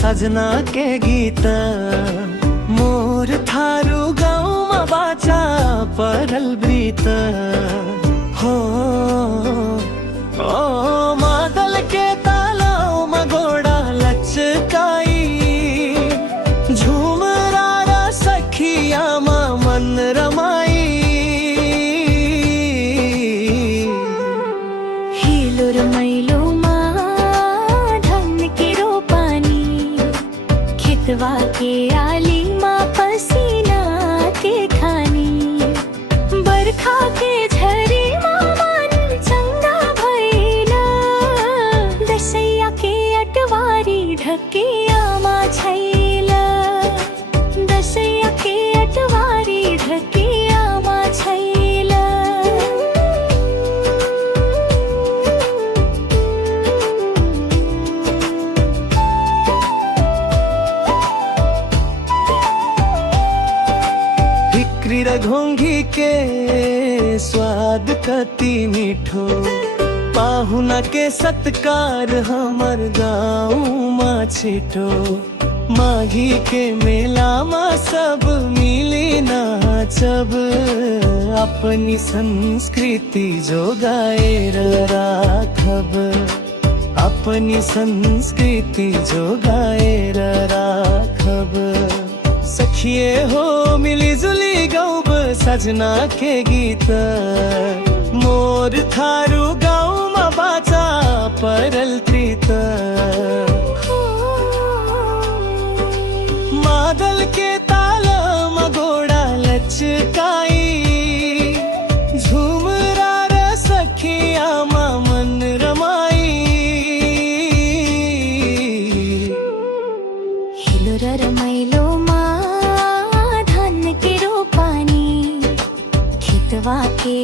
सजना के गीत मोर थारू गाउँमा बाचा परल ब्रीत हो ओ मादल के तालाउमा गोडा लचकाई झुमरा र सखियामा मन रमाई हिलो र मैलोमा धन के रोपानी खेतवा के आलीमा पसीना के खानी बर्खा के झरीमा मन चंगा भइला दसैया के अटवारी ढकियामा छैला दसैया के अटवारी ढकियामा छैला फिक्री र घोंघी के स्वाद कति मीठो पाहुना के सत्कार हमर गाउँमा छिटो माघी के मेलामा सब मिली नाचब अपनी संस्कृति जोगाएर राखब अपनी संस्कृति जोगाएर राखब सखिए हो मिलीजुली गाउब सजना के गीत मोर थारू गाउँमा बाचा परल त्रित मादल के तालमा गोडा लचकाई झुमरा र सखियामा मन रमाई हिलो र रमाइलोमा धन के रोपानी खेतवा के